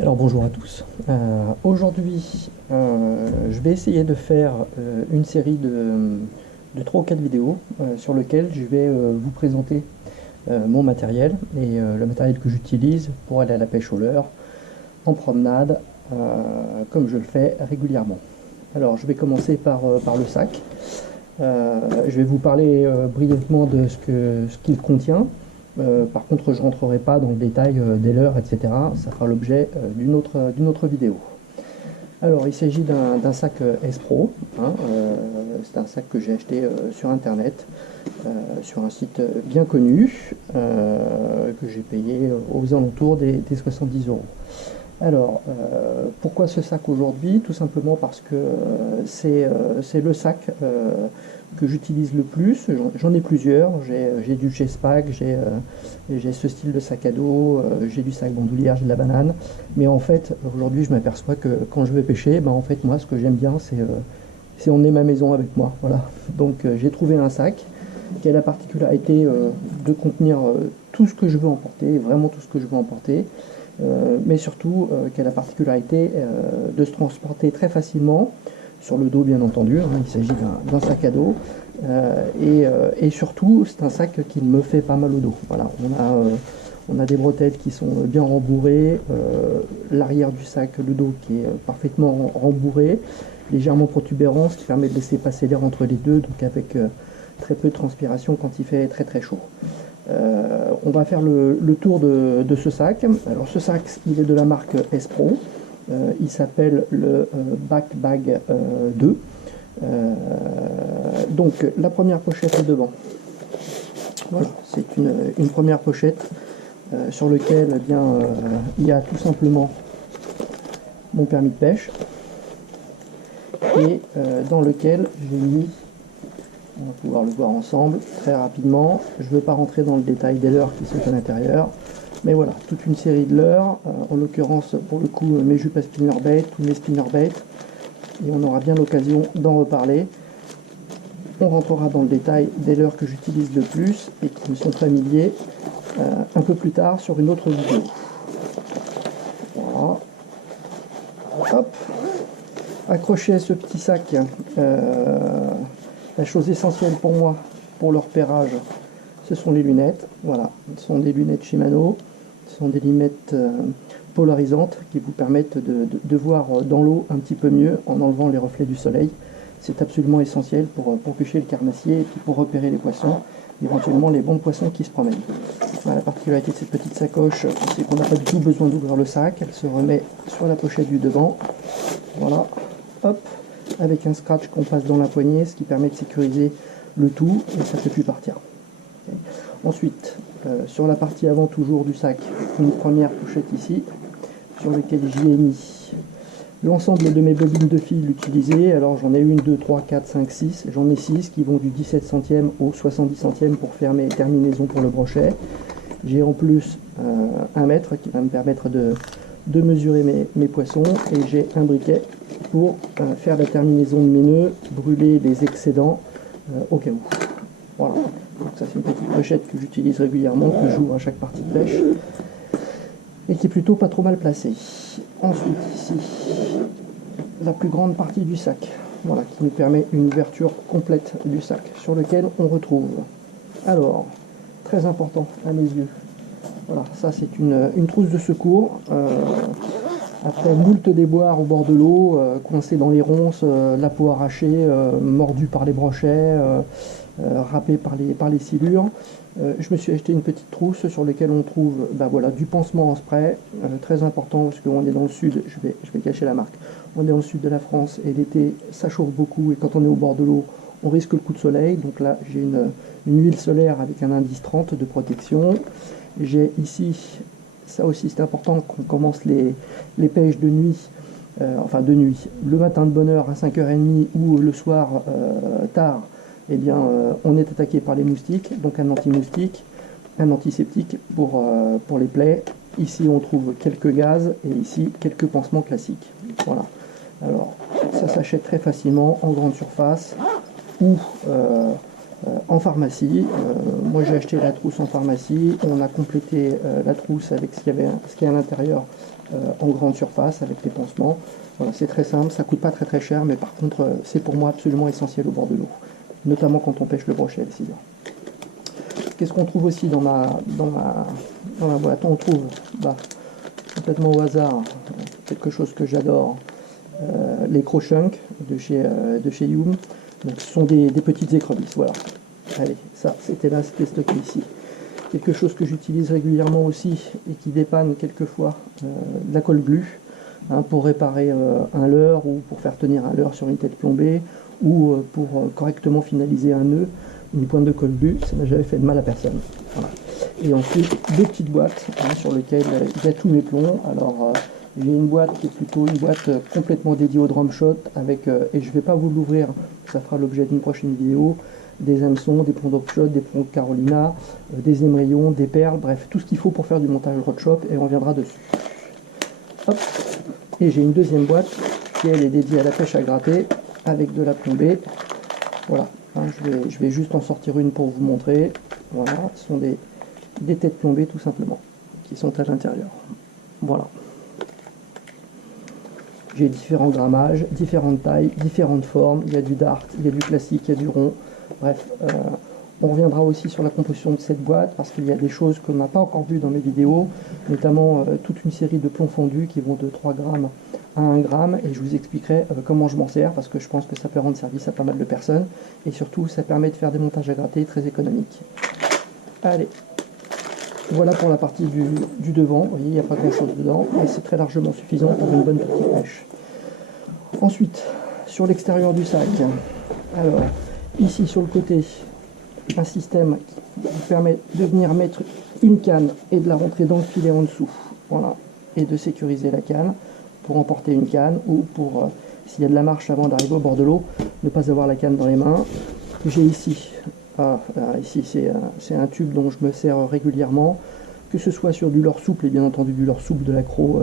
Alors bonjour à tous. Aujourd'hui, je vais essayer de faire une série de 3 ou 4 vidéos sur lesquelles je vais vous présenter mon matériel et le matériel que j'utilise pour aller à la pêche au leurre, en promenade, comme je le fais régulièrement. Alors je vais commencer par le sac. Je vais vous parler brièvement de ce qu'il contient. Par contre, je ne rentrerai pas dans le détail des leurres, etc. Ça fera l'objet d'une autre vidéo. Alors, il s'agit d'un sac S-Pro. Hein, c'est un sac que j'ai acheté sur Internet, sur un site bien connu, que j'ai payé aux alentours des 70 euros. Alors, pourquoi ce sac aujourd'hui? Tout simplement parce que c'est le sac que j'utilise le plus. J'en ai plusieurs. J'ai du G-Spac, j'ai ce style de sac à dos, j'ai du sac bandoulière, j'ai de la banane. Mais en fait, aujourd'hui, je m'aperçois que quand je vais pêcher, en fait, moi, ce que j'aime bien, c'est emmener ma maison avec moi. Voilà. Donc, j'ai trouvé un sac qui a la particularité de contenir tout ce que je veux emporter, vraiment tout ce que je veux emporter. Mais surtout qui a la particularité de se transporter très facilement, sur le dos bien entendu, hein, il s'agit d'un sac à dos, et surtout c'est un sac qui me fait pas mal au dos. Voilà, on a des bretelles qui sont bien rembourrées, l'arrière du sac, le dos qui est parfaitement rembourré, légèrement protubérant, ce qui permet de laisser passer l'air entre les deux, donc avec très peu de transpiration quand il fait très très chaud. On va faire le tour de ce sac. Alors ce sac, il est de la marque S-Pro. Il s'appelle le Backbag 2. Donc la première pochette est devant. Voilà, c'est une première pochette sur laquelle il y a tout simplement mon permis de pêche et dans lequel j'ai mis, on va pouvoir le voir ensemble très rapidement. Je ne veux pas rentrer dans le détail des leurres qui sont à l'intérieur, mais voilà, toute une série de leurres, en l'occurrence pour le coup mes jupes à spinnerbait, tous mes spinnerbaits, et on aura bien l'occasion d'en reparler. On rentrera dans le détail des leurres que j'utilise le plus et qui me sont familiers un peu plus tard sur une autre vidéo. Voilà. Hop. Accroché à ce petit sac, la chose essentielle pour moi, pour le repérage, ce sont les lunettes. Voilà, ce sont des lunettes Shimano, ce sont des lunettes polarisantes qui vous permettent de voir dans l'eau un petit peu mieux en enlevant les reflets du soleil. C'est absolument essentiel pour pêcher le carnassier et puis pour repérer les poissons, éventuellement les bons poissons qui se promènent. Voilà, la particularité de cette petite sacoche, c'est qu'on n'a pas du tout besoin d'ouvrir le sac, elle se remet sur la pochette du devant. Voilà, hop, avec un scratch qu'on passe dans la poignée, ce qui permet de sécuriser le tout et ça ne fait plus partir. Okay. Ensuite, sur la partie avant toujours du sac, une première pochette ici, sur laquelle j'y ai mis l'ensemble de mes bobines de fil utilisées. Alors j'en ai 1, 2, 3, 4, 5, 6, j'en ai 6 qui vont du 17 centième au 70 centième pour faire mes terminaisons pour le brochet. J'ai en plus 1 mètre qui va me permettre de mesurer mes poissons, et j'ai un briquet pour faire la terminaison de mes nœuds, brûler les excédents au cas où. Voilà, donc ça c'est une petite pochette que j'utilise régulièrement, que j'ouvre à chaque partie de pêche, et qui est plutôt pas trop mal placée. Ensuite ici, la plus grande partie du sac, voilà, qui nous permet une ouverture complète du sac, sur lequel on retrouve, alors, très important à mes yeux, voilà, ça c'est une trousse de secours. Après moult déboires au bord de l'eau, coincé dans les ronces, la peau arrachée, mordu par les brochets, râpé par les silures, je me suis acheté une petite trousse sur laquelle on trouve voilà, du pansement en spray, très important parce qu'on est dans le sud, je vais cacher la marque, on est dans le sud de la France et l'été ça chauffe beaucoup, et quand on est au bord de l'eau on risque le coup de soleil, donc là j'ai une huile solaire avec un indice 30 de protection. J'ai ici, ça aussi c'est important, qu'on commence les pêches de nuit, enfin de nuit, le matin de bonne heure à 5h30 ou le soir tard, eh bien on est attaqué par les moustiques, donc un anti-moustique, un antiseptique pour les plaies. Ici on trouve quelques gaz et ici quelques pansements classiques. Voilà. Alors ça s'achète très facilement en grande surface ou en pharmacie. Moi j'ai acheté la trousse en pharmacie, on a complété la trousse avec ce qu'il y a à l'intérieur en grande surface avec les pansements. Voilà, c'est très simple, ça coûte pas très cher, mais par contre c'est pour moi absolument essentiel au bord de l'eau, notamment quand on pêche le brochet et le ciseau. Qu'est-ce qu'on trouve aussi dans ma boîte? On trouve complètement au hasard quelque chose que j'adore, les Crochunk de chez Yum. Donc ce sont des petites écrevisses, voilà. Allez, ça c'était stocké ici. Quelque chose que j'utilise régulièrement aussi et qui dépanne quelquefois, de la colle glue, hein, pour réparer un leurre ou pour faire tenir un leurre sur une tête plombée ou pour correctement finaliser un nœud. Une pointe de colle glue, ça n'a jamais fait de mal à personne. Voilà. Et ensuite, deux petites boîtes, hein, sur lesquelles il y a tous mes plombs. Alors, j'ai une boîte qui est plutôt une boîte complètement dédiée au drum shot, avec, et je ne vais pas vous l'ouvrir, ça fera l'objet d'une prochaine vidéo, des hameçons, des plombs drop shot, des plombs Carolina, des émerillons, des perles, bref, tout ce qu'il faut pour faire du montage rod shop, et on reviendra dessus. Hop. Et j'ai une deuxième boîte qui elle est dédiée à la pêche à gratter, avec de la plombée. Voilà. Hein, je vais juste en sortir une pour vous montrer. Voilà, ce sont des têtes plombées tout simplement, qui sont à l'intérieur. Voilà. J'ai différents grammages, différentes tailles, différentes formes. Il y a du dart, il y a du classique, il y a du rond. Bref, on reviendra aussi sur la composition de cette boîte parce qu'il y a des choses qu'on n'a pas encore vues dans mes vidéos, notamment toute une série de plombs fondus qui vont de 3 grammes à 1 gramme, et je vous expliquerai comment je m'en sers parce que je pense que ça peut rendre service à pas mal de personnes et surtout ça permet de faire des montages à gratter très économiques. Allez, voilà pour la partie du devant. Vous voyez, il n'y a pas grand chose dedans et c'est très largement suffisant pour une bonne petite pêche. Ensuite, sur l'extérieur du sac, alors ici sur le côté, un système qui vous permet de venir mettre une canne et de la rentrer dans le filet en dessous, voilà, et de sécuriser la canne pour emporter une canne ou pour, s'il y a de la marche avant d'arriver au bord de l'eau, ne pas avoir la canne dans les mains. J'ai ici, ici c'est un tube dont je me sers régulièrement, que ce soit sur du leurre souple, et bien entendu du leurre souple de l'accro,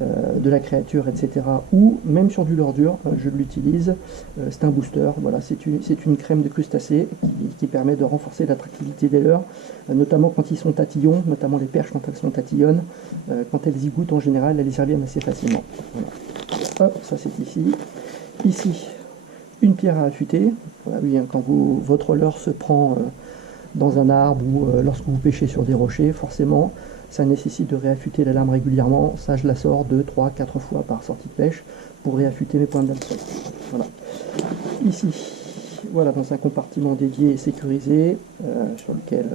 de la créature, etc. ou même sur du leurre dur, je l'utilise, c'est un booster, voilà, c'est une crème de crustacés qui permet de renforcer l'attractivité des leurres, notamment quand ils sont tatillons, notamment les perches quand elles sont tatillonnes, quand elles y goûtent en général, elles y reviennent assez facilement. Voilà. Hop, ça c'est ici. Ici, une pierre à affûter, voilà, oui, hein, quand votre leurre se prend dans un arbre ou lorsque vous pêchez sur des rochers, forcément, ça nécessite de réaffûter la lame régulièrement. Ça, je la sors 2, 3, 4 fois par sortie de pêche pour réaffûter mes pointes d'hameçon. Voilà. Ici, voilà, dans un compartiment dédié et sécurisé, sur lequel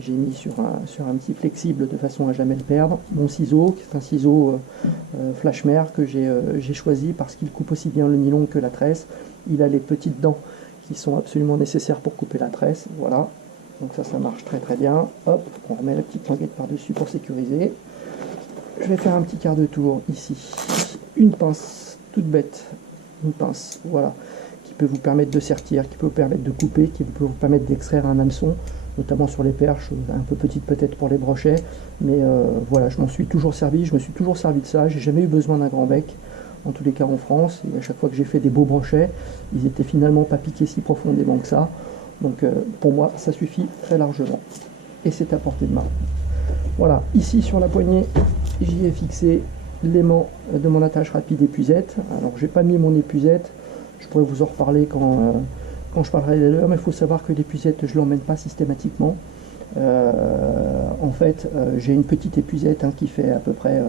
j'ai mis sur un petit flexible de façon à jamais le perdre, mon ciseau, qui est un ciseau Flashmer que j'ai choisi parce qu'il coupe aussi bien le nylon que la tresse. Il a les petites dents qui sont absolument nécessaires pour couper la tresse. Voilà. Donc ça marche très bien. Hop, on remet la petite languette par-dessus pour sécuriser. Je vais faire un petit quart de tour ici. Une pince toute bête, une pince, voilà, qui peut vous permettre de sertir, qui peut vous permettre de couper, qui peut vous permettre d'extraire un hameçon, notamment sur les perches, un peu petite peut-être pour les brochets, mais voilà, je m'en suis toujours servi, je me suis toujours servi de ça, j'ai jamais eu besoin d'un grand bec, en tous les cas en France, et à chaque fois que j'ai fait des beaux brochets, ils étaient finalement pas piqués si profondément que ça. Donc pour moi, ça suffit très largement. Et c'est à portée de main. Voilà, ici sur la poignée, j'y ai fixé l'aimant de mon attache rapide épuisette. Alors, j'ai pas mis mon épuisette. Je pourrais vous en reparler quand je parlerai des leurres, mais il faut savoir que l'épuisette, je l'emmène pas systématiquement. En fait, j'ai une petite épuisette qui fait à peu près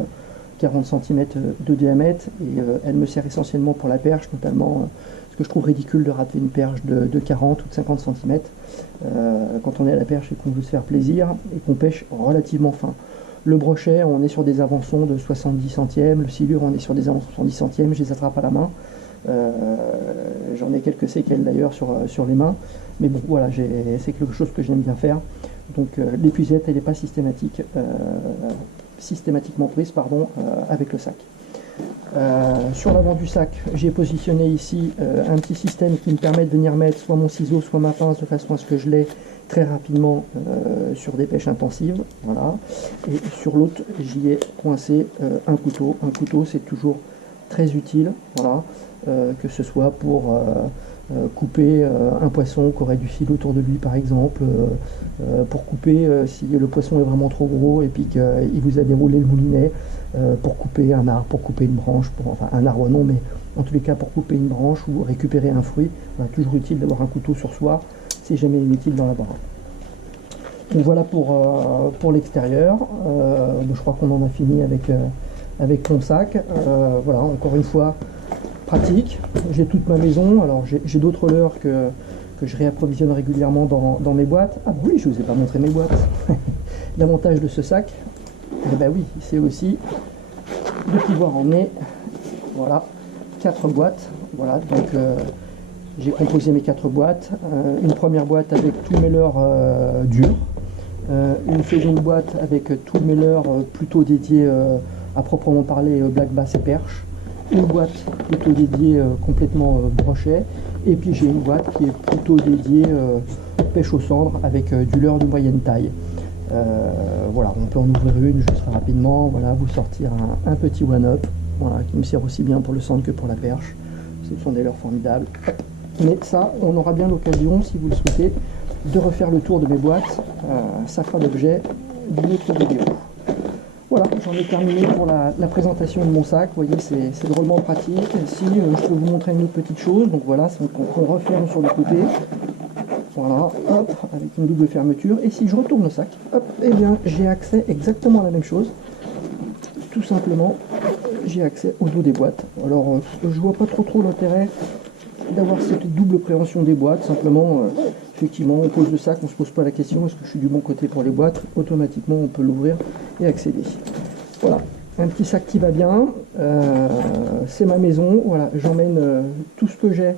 40 cm de diamètre et elle me sert essentiellement pour la perche, notamment ce que je trouve ridicule de rater une perche de 40 ou de 50 cm quand on est à la perche et qu'on veut se faire plaisir et qu'on pêche relativement fin. Le brochet, on est sur des avançons de 70 centièmes, le silure, on est sur des avançons de 70 centièmes, je les attrape à la main. J'en ai quelques séquelles d'ailleurs sur les mains, mais bon voilà, c'est quelque chose que j'aime bien faire. Donc l'épuisette, elle n'est pas systématiquement prise avec le sac. Sur l'avant du sac, j'ai positionné ici un petit système qui me permet de venir mettre soit mon ciseau, soit ma pince, de façon à ce que je l'ai très rapidement sur des pêches intensives. Voilà. Et sur l'autre, j'y ai coincé un couteau. Un couteau, c'est toujours très utile, voilà, que ce soit pour couper un poisson qui aurait du fil autour de lui par exemple, pour couper si le poisson est vraiment trop gros et puis qu'il vous a déroulé le moulinet, pour couper un arbre, pour couper une branche, enfin un arbre non, mais en tous les cas pour couper une branche ou récupérer un fruit. Voilà, toujours utile d'avoir un couteau sur soi, c'est jamais inutile d'en avoir un. Donc voilà pour l'extérieur. Je crois qu'on en a fini avec mon sac. Voilà, encore une fois, pratique. J'ai toute ma maison. Alors j'ai d'autres leurres que je réapprovisionne régulièrement dans mes boîtes. Ah oui, je ne vous ai pas montré mes boîtes. L'avantage de ce sac, eh ben oui, c'est aussi de pouvoir emmener, voilà, 4 boîtes. Voilà, donc j'ai composé mes 4 boîtes. Une première boîte avec tous mes leurres durs. Une seconde boîte avec tous mes leurres plutôt dédiés à proprement parler black bass et perche. Une boîte plutôt dédiée complètement brochet. Et puis j'ai une boîte qui est plutôt dédiée pêche aux cendres avec du leurre de moyenne taille. Voilà, on peut en ouvrir une juste rapidement, voilà, vous sortir un petit one-up, voilà, qui me sert aussi bien pour le centre que pour la perche. Ce sont des leurres formidables. Mais ça, on aura bien l'occasion, si vous le souhaitez, de refaire le tour de mes boîtes. Ça fera l'objet d'une autre vidéo. Voilà, j'en ai terminé pour la présentation de mon sac. Vous voyez, c'est drôlement pratique. Ici, je peux vous montrer une autre petite chose. Donc voilà, c'est qu'on referme sur le côté. Voilà, hop, avec une double fermeture. Et si je retourne le sac, hop, eh bien, j'ai accès exactement à la même chose. Tout simplement, j'ai accès au dos des boîtes. Alors, je vois pas trop l'intérêt d'avoir cette double préhension des boîtes. Simplement, effectivement, on pose le sac, on se pose pas la question, est-ce que je suis du bon côté pour les boîtes? Automatiquement, on peut l'ouvrir et accéder. Voilà, un petit sac qui va bien. C'est ma maison. Voilà, j'emmène tout ce que j'ai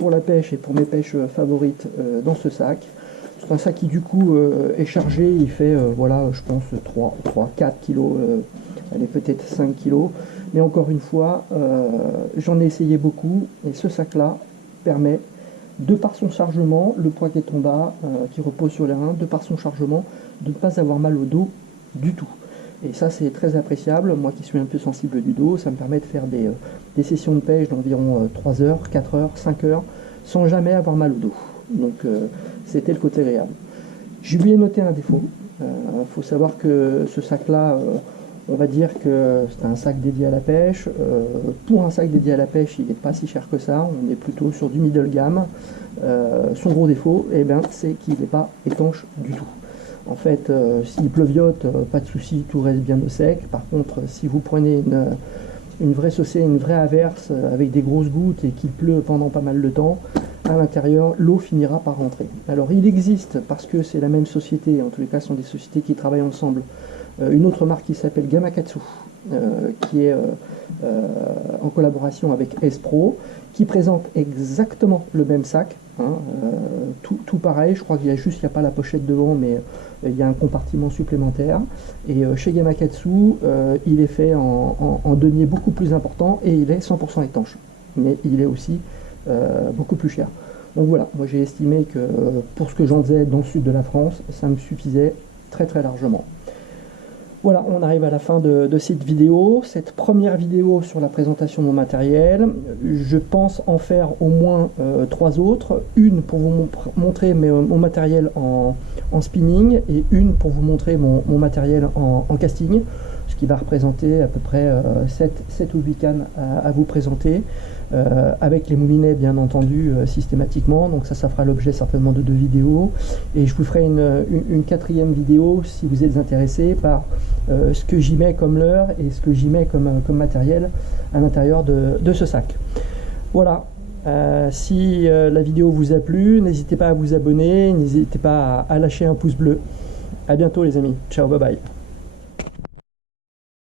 pour la pêche et pour mes pêches favorites dans ce sac. C'est un sac qui du coup est chargé, il fait voilà, je pense 4 kilos, allez, peut-être 5 kilos, mais encore une fois, j'en ai essayé beaucoup et ce sac là permet, de par son chargement, le poids qui est en bas, qui repose sur les reins, de par son chargement, de ne pas avoir mal au dos du tout. Et ça, c'est très appréciable. Moi qui suis un peu sensible du dos, ça me permet de faire des sessions de pêche d'environ 3 heures, 4 heures, 5 heures, sans jamais avoir mal au dos. Donc, c'était le côté agréable. Je lui ai noté un défaut. Faut savoir que ce sac-là, on va dire que c'est un sac dédié à la pêche. Pour un sac dédié à la pêche, il n'est pas si cher que ça. On est plutôt sur du middle gamme. Son gros défaut, eh ben, c'est qu'il n'est pas étanche du tout. En fait, s'il pleuviote, pas de souci, tout reste bien au sec. Par contre, si vous prenez une vraie saucée, une vraie averse avec des grosses gouttes et qu'il pleut pendant pas mal de temps, à l'intérieur, l'eau finira par rentrer. Alors, il existe, parce que c'est la même société, en tous les cas, ce sont des sociétés qui travaillent ensemble, une autre marque qui s'appelle Gamakatsu, qui est en collaboration avec S-Pro, qui présente exactement le même sac. Hein, tout pareil, je crois qu'il y a pas la pochette devant, mais il y a un compartiment supplémentaire. Et chez Gamakatsu, il est fait en denier beaucoup plus important et il est 100% étanche. Mais il est aussi beaucoup plus cher. Donc voilà, moi j'ai estimé que pour ce que j'en faisais dans le sud de la France, ça me suffisait très largement. Voilà, on arrive à la fin de cette vidéo, cette première vidéo sur la présentation de mon matériel. Je pense en faire au moins 3 autres. Une pour vous montrer mon matériel en spinning et une pour vous montrer mon matériel en casting, ce qui va représenter à peu près 7 ou 8 cannes à vous présenter, avec les moulinets bien entendu systématiquement. Donc ça fera l'objet certainement de 2 vidéos. Et je vous ferai une 4e vidéo si vous êtes intéressé par ce que j'y mets comme leurre et ce que j'y mets comme matériel à l'intérieur de ce sac. Voilà, si la vidéo vous a plu, n'hésitez pas à vous abonner, n'hésitez pas à lâcher un pouce bleu. À bientôt les amis, ciao, bye bye.